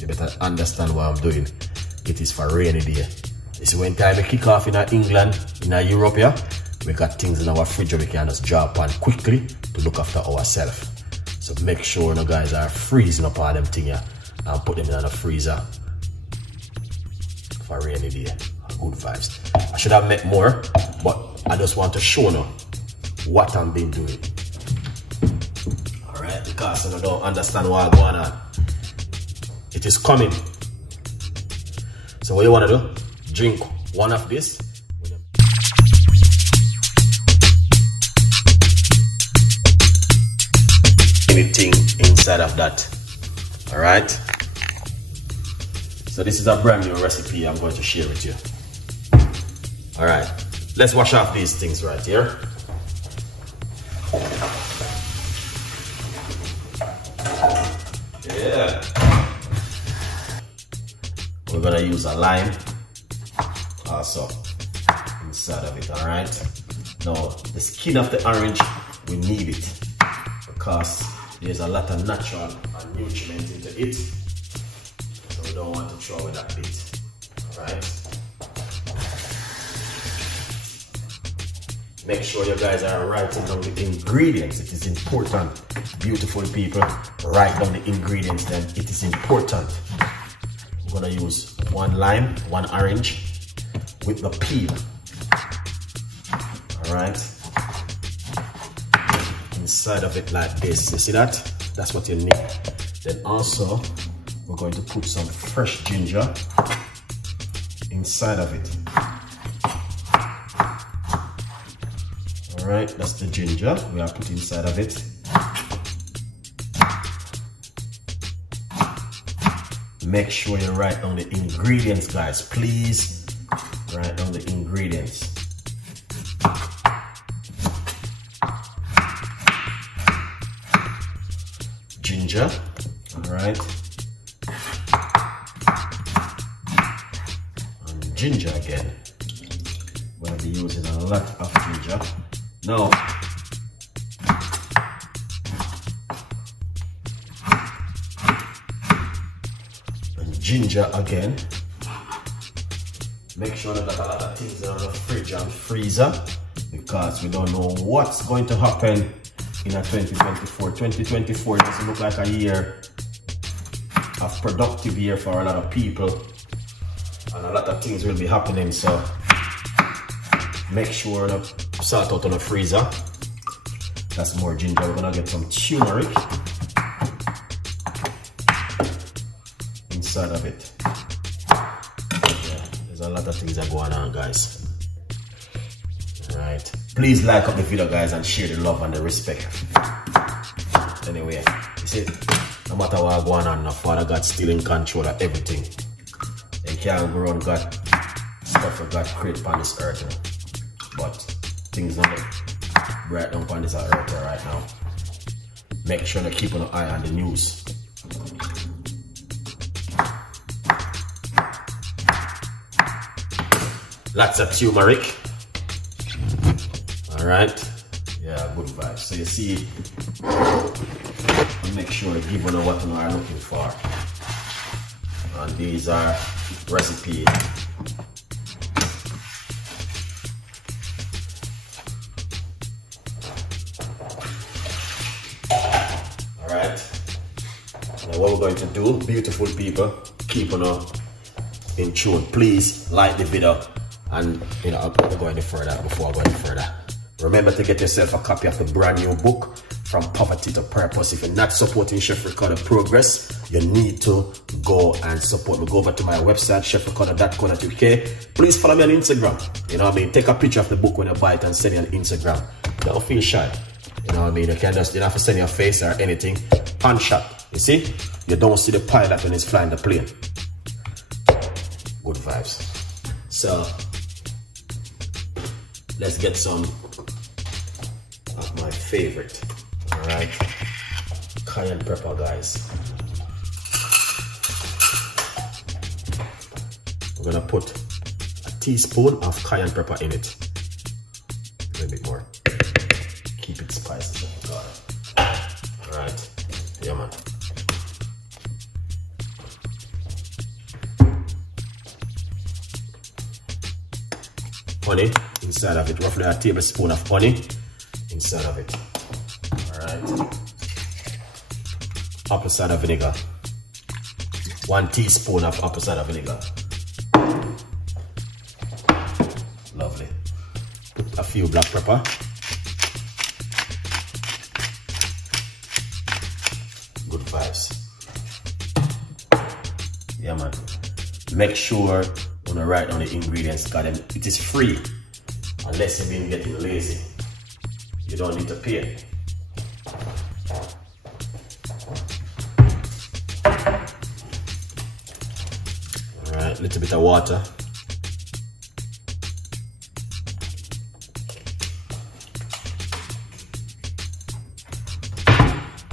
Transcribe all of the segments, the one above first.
you better understand what I'm doing. It is for rainy day. You see, when time we kick off in England, in Europe, yeah, we got things in our fridge we can just drop on quickly to look after ourselves. So make sure you guys are freezing up all them things here and put them in the freezer for rainy day. Good vibes. I should have made more, but I just want to show you what I've been doing. Alright, because I don't understand what's going on. It is coming. So what you want to do? Drink one of this. Anything inside of that. Alright. So this is a brand new recipe I'm going to share with you. Alright. Let's wash off these things right here. Yeah. We're gonna use a lime also inside of it, alright? Now, the skin of the orange, we need it because there's a lot of natural and nutrient into it. So we don't want to throw away that bit, alright? Make sure you guys are writing down the ingredients. It is important, beautiful people. Write down the ingredients, then it is important. We're gonna use 1 lime, 1 orange with the peel. Alright. Inside of it like this. You see that? That's what you need. Then also, we're going to put some fresh ginger inside of it. Alright, that's the ginger we are putting inside of it. Make sure you write down the ingredients, guys. Please write down the ingredients. Ginger, alright. And ginger again. We're going to be using a lot of ginger. Now, ginger again. Make sure that a lot of things are in the fridge and freezer because we don't know what's going to happen in a 2024. 2024 doesn't look like a year of productive year for a lot of people, and a lot of things will be happening. So make sure to sort out on the freezer. That's more ginger. We're gonna get some turmeric inside of it. Yeah, there's a lot of things that are going on, guys. Alright. Please like up the video, guys, and share the love and the respect. Anyway, you see, no matter what's going on, now Father God still in control of everything. They can't go around God stuff that God created on this earth, you know? But things don't look bright down on this earth right now. Make sure to keep an eye on the news. Lots of turmeric. Alright. Yeah, good vibes. So you see, make sure to give them what you are looking for. And these are recipes. Alright. Now what we're going to do, beautiful people, keep on in tune. Please like the video. And you know, I'll go any further before I go any further. Remember to get yourself a copy of the brand new book, From Poverty to Purpose. If you're not supporting Chef Ricardo Progress, you need to go and support me. Go over to my website, chefricardo.co.uk. Please follow me on Instagram. You know what I mean? Take a picture of the book when you buy it and send it on Instagram. Don't feel shy. You know what I mean? You can just, you don't have to send your face or anything. Hand shot. You see? You don't see the pilot when he's flying the plane. Good vibes. So let's get some of my favorite, all right, cayenne pepper, guys. We're gonna put a teaspoon of cayenne pepper in it, a little bit more. Keep it spicy, got it. All right, yeah, man. honey inside of it, roughly a tablespoon of honey inside of it. Alright. Apple cider vinegar. 1 teaspoon of apple cider vinegar. Lovely. Put a few black pepper. Good vibes. Yeah, man. Make sure when I write down the ingredients, because it is free unless you've been getting lazy. You don't need to pay. Alright, a little bit of water.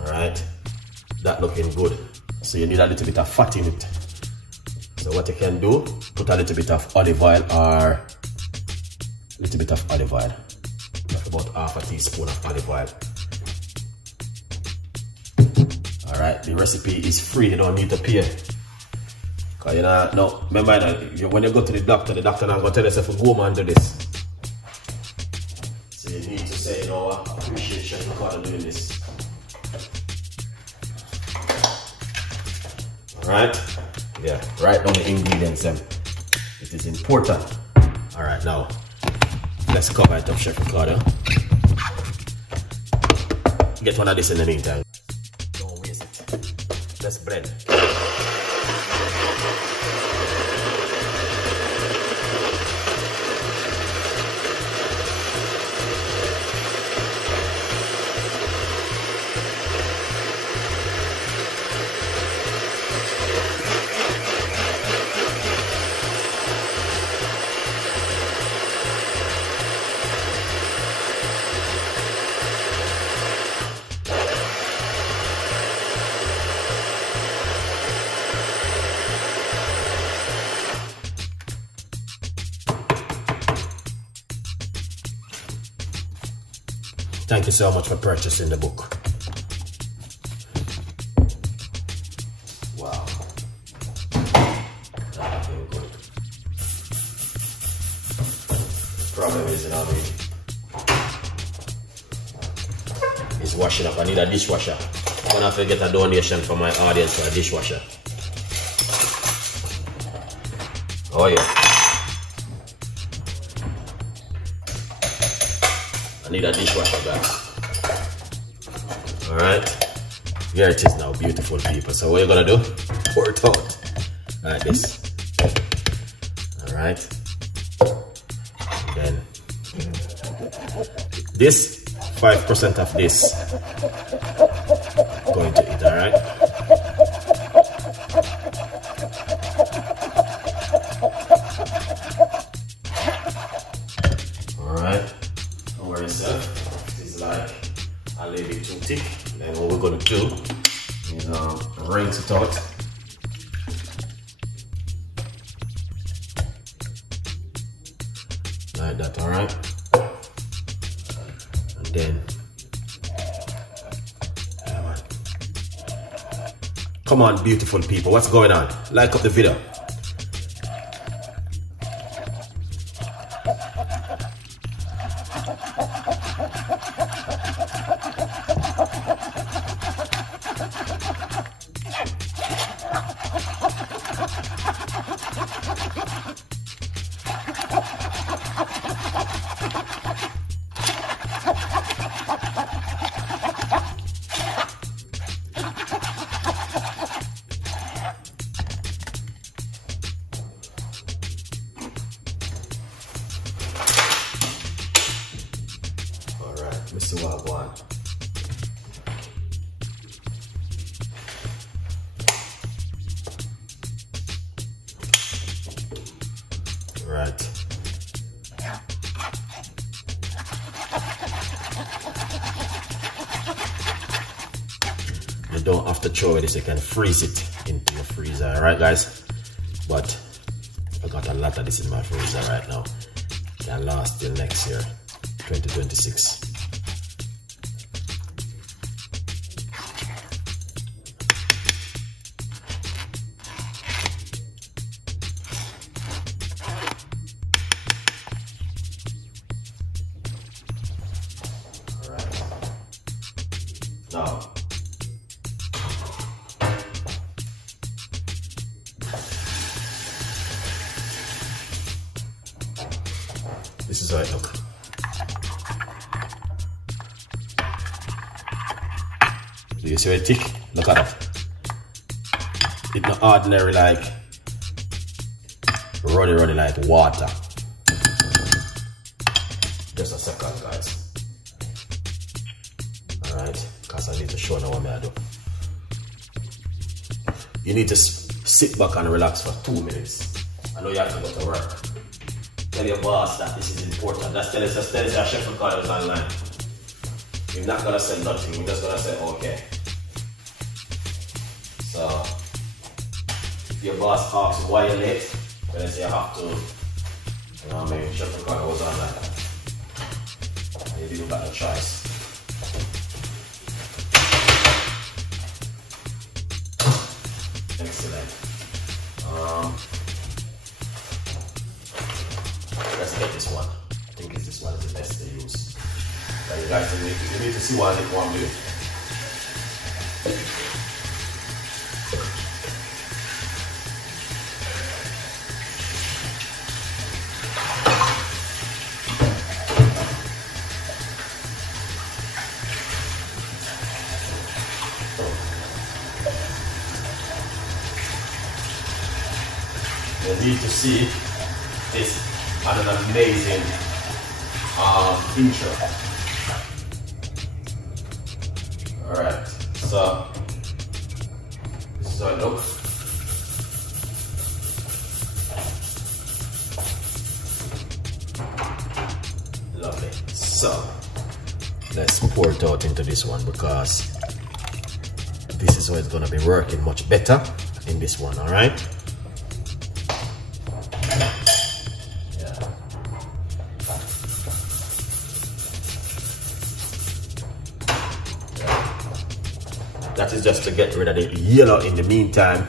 Alright, that looking good. So you need a little bit of fat in it. So what you can do, put a little bit of olive oil or a little bit of olive oil. About half a teaspoon of olive oil. Alright, the recipe is free, you don't need to pay. Cause you know, no, remember when you go to the doctor not going to tell yourself to go and do this. So you need to say, you know what, I appreciate Chef Ricardo doing this. Alright? Yeah, write down the ingredients then. It is important. Alright, now let's cover it up, Chef Ricardo. Get one of this in the meantime. Don't waste it. Let's blend. Thank you so much for purchasing the book. Wow. That's very good. Problem is, you know, it's washing up. I need a dishwasher. I'm gonna have to get a donation from my audience for a dishwasher. Oh yeah. I need a dishwasher, guys. Alright. Here it is now, beautiful people. So what you're gonna do? Pour it out. Like this. Alright. Then this, 5% of this going to it, alright? Alright. Don't worry yourself. It's like a little bit too thick. Then what we're gonna do is rinse it out. Like that, alright? And then come on, beautiful people, what's going on? Like up the video. Mr. Wagwan. Right. You don't have to throw this, you can freeze it into your freezer, alright guys? But I got a lot of this in my freezer right now. Can last till next year, 2026. This is how it looks. So you see it thick? Look at that. It's not ordinary like runny like water. Just a second, guys. Alright, because I need to show now what I do. You need to sit back and relax for 2 minutes. I know you have to go to work. Tell your boss that this is important. That's tell us that Chef Ricardo is online. You're not gonna say nothing, you're just gonna say okay. So if your boss asks why you're late, then say I have to, you know what I mean, Chef Ricardo was online. Maybe you got no choice. Excellent. Let's get this one. I think this one is the best to use. But you guys you need to see what I'm doing. You need to see this and an amazing intro. Alright, so this is how it looks. Lovely. So let's pour it out into this one because this is how it's gonna be working much better in this one, alright? That is just to get rid of the yellow. In the meantime,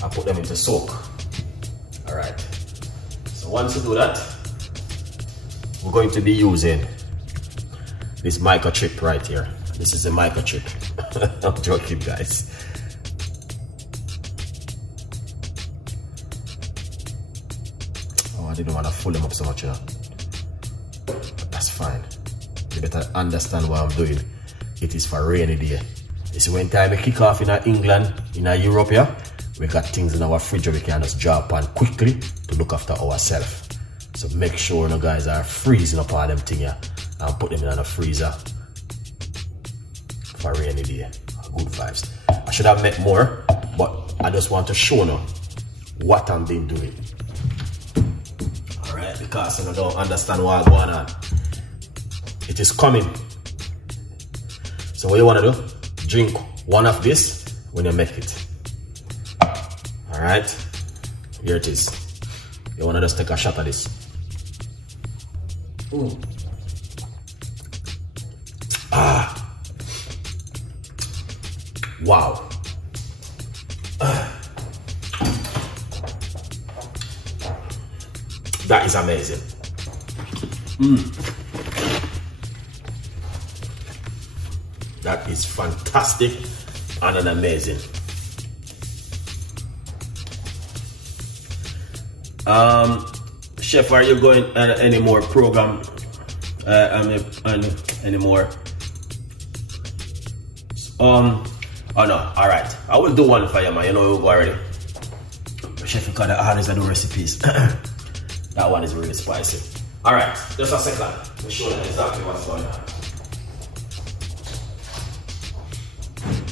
I put them into soak. All right. So once you do that, we're going to be using this microchip right here. This is a microchip. I'm joking, guys. Oh, I didn't want to fool them up so much, you know. But that's fine. You better understand what I'm doing. It is for rainy day. This is when time we kick off in England, in Europe, yeah? We got things in our fridge we can just drop on quickly to look after ourselves. So make sure you guys are freezing up all them things here and put them in the freezer for rainy day. Good vibes. I should have made more, but I just want to show you what I'm been doing. Alright, because you don't understand what's going on. It is coming. So what you want to do? Drink one of this when you make it. Alright, here it is. You want to just take a shot of this. Ooh. Ah. Wow. That is amazing. That is fantastic and an amazing. Chef, are you going any more program? Any more? Oh no, alright. I will do one for you, man. You know you go already. Chef Ricardo always do recipes. That one is really spicy. Alright, just a second. Let me show you exactly what's going on.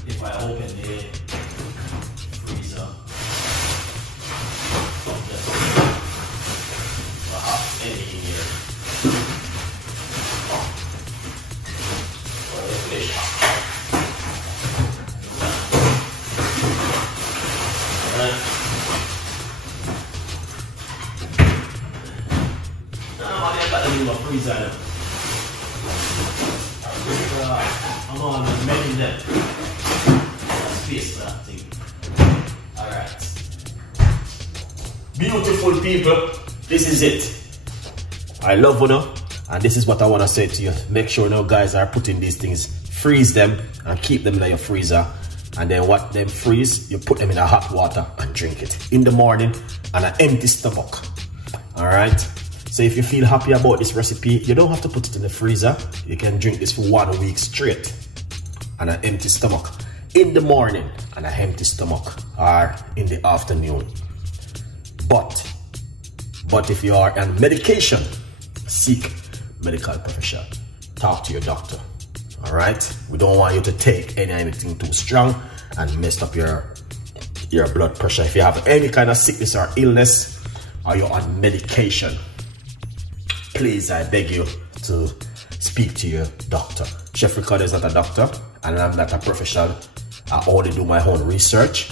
If I open the freezer, I have any in here. For the fish. My freezer. I'm on making them. Space for that thing. Alright. Beautiful people, this is it. I love you, and this is what I want to say to you. Make sure you guys are putting these things, freeze them and keep them in your freezer. And then what them freeze, you put them in a hot water and drink it in the morning on an empty stomach. Alright. So if you feel happy about this recipe, you don't have to put it in the freezer. You can drink this for 1 week straight on an empty stomach. In the morning on an empty stomach, or in the afternoon. But if you are on medication, seek medical professional. Talk to your doctor. All right? We don't want you to take anything too strong and mess up your blood pressure. If you have any kind of sickness or illness, or you're on medication, please, I beg you to speak to your doctor. Chef Ricardo is not a doctor, and I'm not a professional. I only do my own research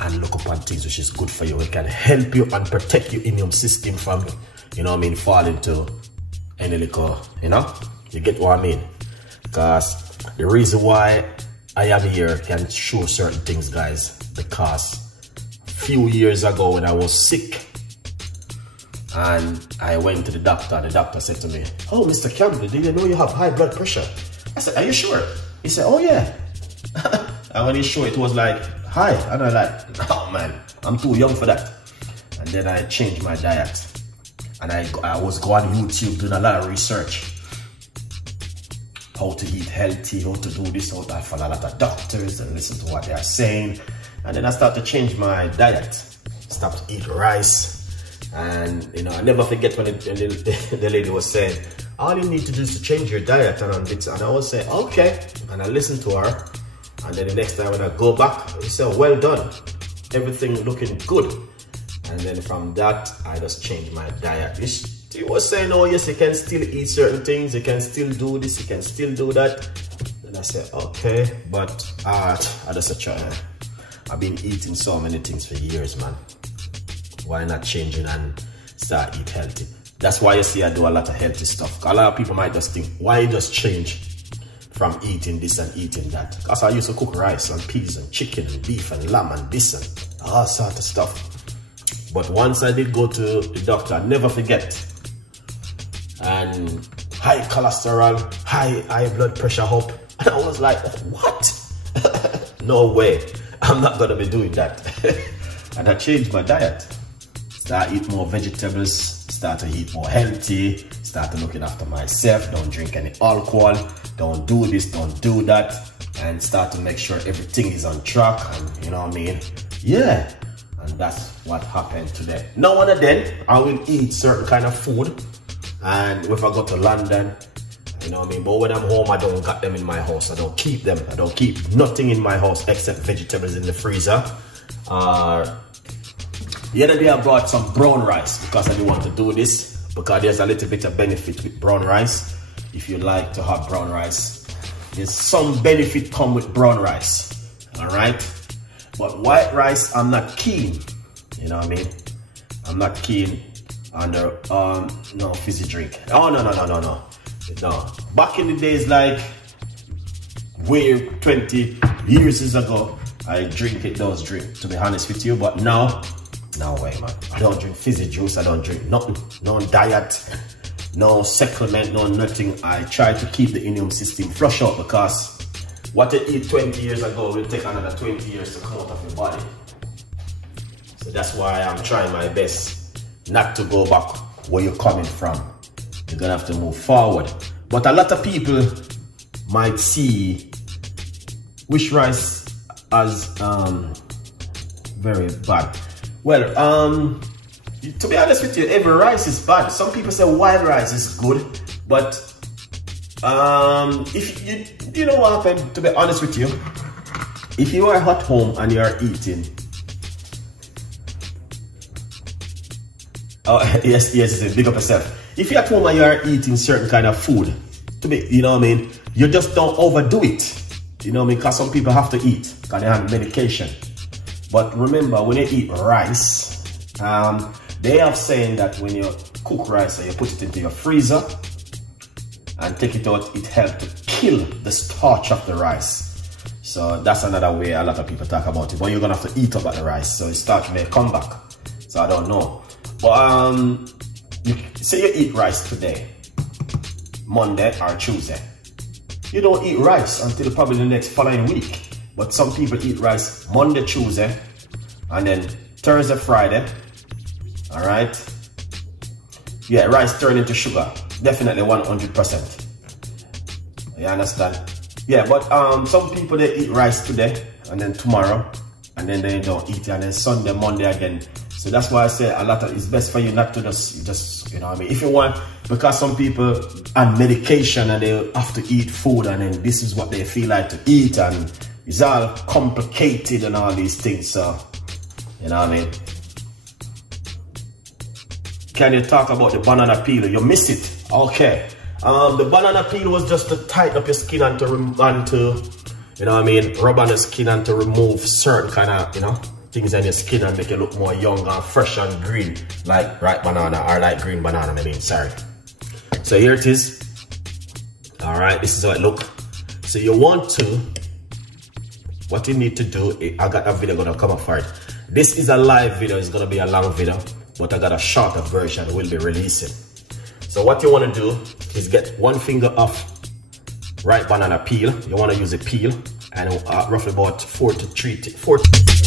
and look upon things which is good for you. It can help you and protect your immune system from, you know what I mean, fall into any little, you know? You get what I mean? Because the reason why I am here can show certain things, guys, because a few years ago when I was sick and I went to the doctor, and the doctor said to me, "Oh, Mr. Campbell, did you know you have high blood pressure?" I said, "Are you sure?" He said, "Oh yeah." And when he showed it was like high, and I'm like, "Oh man, I'm too young for that." And then I changed my diet, and I was going on YouTube doing a lot of research. How to eat healthy, how to do this, how to follow a lot of doctors and listen to what they are saying. And then I started to change my diet. Stopped to eat rice. And you know, I never forget when the lady was saying, "All you need to do is to change your diet." And I was saying, "Okay." And I listened to her. And then the next time when I go back, he said, "Well done. Everything looking good." And then from that, I just changed my diet. He was saying, "Oh yes, you can still eat certain things. You can still do this. You can still do that." And I said, "Okay." But I just try. I've been eating so many things for years, man. Why not changing and start eat healthy? That's why you see I do a lot of healthy stuff. A lot of people might just think, why just change from eating this and eating that? Because I used to cook rice and peas and chicken and beef and lamb and this and all sort of stuff. But once I did go to the doctor, I never forget. And high cholesterol, high blood pressure up. And I was like, what? No way. I'm not gonna be doing that. And I changed my diet. Start eat more vegetables, start to eat more healthy, start to looking after myself, don't drink any alcohol, don't do this, don't do that, and start to make sure everything is on track, and you know what I mean? Yeah, and that's what happened today. Now and then, I will eat certain kind of food, and if I go to London, you know what I mean? But when I'm home, I don't got them in my house. I don't keep them. I don't keep nothing in my house except vegetables in the freezer. The other day I brought some brown rice because I didn't want to do this, because there's a little bit of benefit with brown rice. If you like to have brown rice, there's some benefit come with brown rice, all right? But white rice, I'm not keen, you know what I mean? I'm not keen on the, no fizzy drink. Oh, no. Back in the days, like way 20 years ago, I drink it, those drink, to be honest with you, but now, no way, man. I don't drink fizzy juice, I don't drink nothing, no diet, no supplement, no nothing. I try to keep the immune system flush out, because what I eat 20 years ago will take another 20 years to come out of your body. So that's why I'm trying my best not to go back where you're coming from. You're gonna have to move forward. But a lot of people might see which rice as very bad. Well, to be honest with you, every rice is bad. Some people say white rice is good, but if you know what happened, to be honest with you, if you are at home and you are eating, oh yes, big up yourself. If you're at home and you are eating certain kind of food, to be, you know what I mean, you just don't overdo it. You know what I mean? Because some people have to eat because they have medication. But remember, when you eat rice, they have saying that when you cook rice and you put it into your freezer and take it out, it helps to kill the starch of the rice. So that's another way a lot of people talk about it. But you're gonna have to eat up at the rice, so the starch may come back. So I don't know. But you say you eat rice today, Monday or Tuesday. You don't eat rice until probably the next following week. But some people eat rice Monday, Tuesday, and then Thursday, Friday. All right. yeah, rice turn into sugar. Definitely 100%. You understand? Yeah, but some people they eat rice today and then tomorrow and then they don't eat it and then Sunday, Monday again. So that's why I say a lot of it's best for you not to just you know what I mean. If you want, because some people on medication and they have to eat food and then this is what they feel like to eat and it's all complicated and all these things. So you know what I mean. Can you talk about the banana peel? You miss it. Okay. The banana peel was just to tighten up your skin and to you know what I mean, rub on the skin and to remove certain kind of, you know, things in your skin and make it look more young and fresh and green, like ripe banana or like green banana, I mean, sorry. So here it is. All right, this is how it look. So you want to, what you need to do, I got a video gonna come up for it. This is a live video, it's gonna be a long video, but I got a shorter version we'll be releasing. So what you want to do is get one finger off ripe banana peel. You want to use a peel and roughly about 4 to 3 teaspoons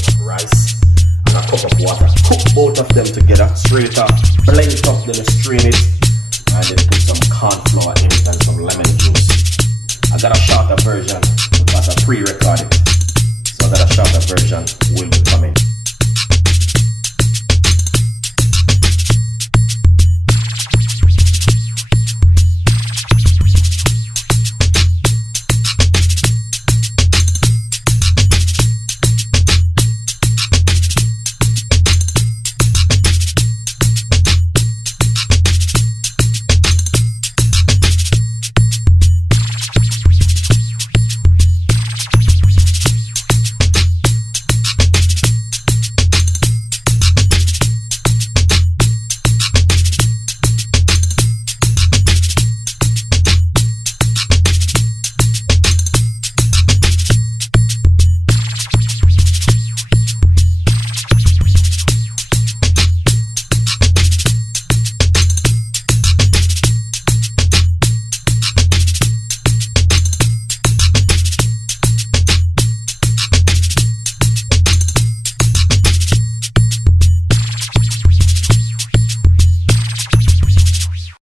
of rice and a cup of water. Cook both of them together, straight up, blend it up, then strain it, and then put some corn flour in it and some lemon juice. I got a shorter version because I pre-recorded, so I got a shorter version will be coming.